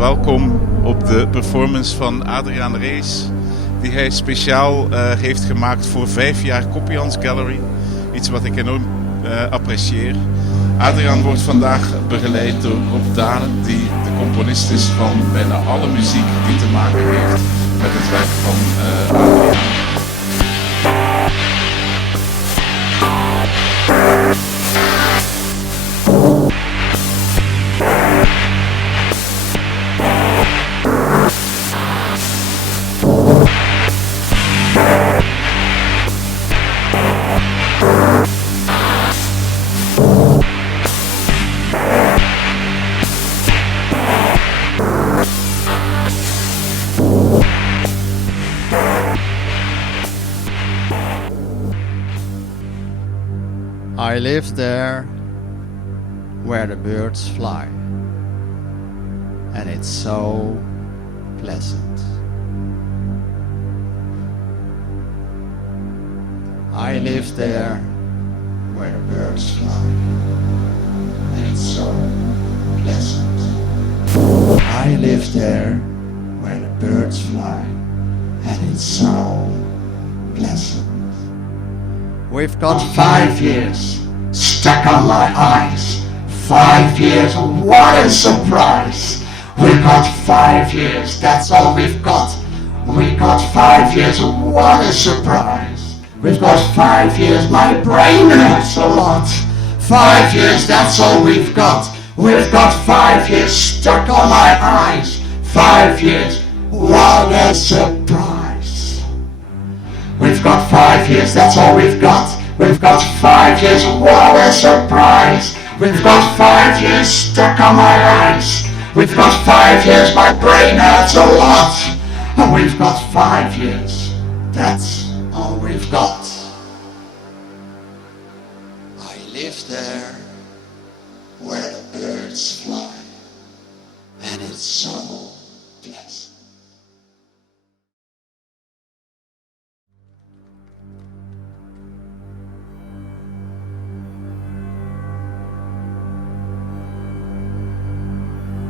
welkom op de performance van Adriaan Rees, die hij speciaal heeft gemaakt voor 5 jaar Coppenjans Gallery. Iets wat ik enorm apprecieer. Adriaan wordt vandaag begeleid door Rob Dalen, die de componist is van bijna alle muziek die te maken heeft met het werk van Adriaan. I live there where the birds fly, and it's so pleasant. I live there where the birds fly, and it's so pleasant. I live there where the birds fly, and it's so pleasant. We've got 5 years stuck on my eyes. 5 years, what a surprise. We've got 5 years, that's all we've got. We got 5 years, what a surprise. We've got 5 years, my brain hurts a lot. 5 years, that's all we've got. We've got 5 years stuck on my eyes. 5 years, what a surprise. We've got 5 years, that's all we've got. We've got 5 years, what a surprise. We've got 5 years stuck on my eyes. We've got 5 years, my brain hurts a lot. And we've got 5 years, that's all we've got. I live there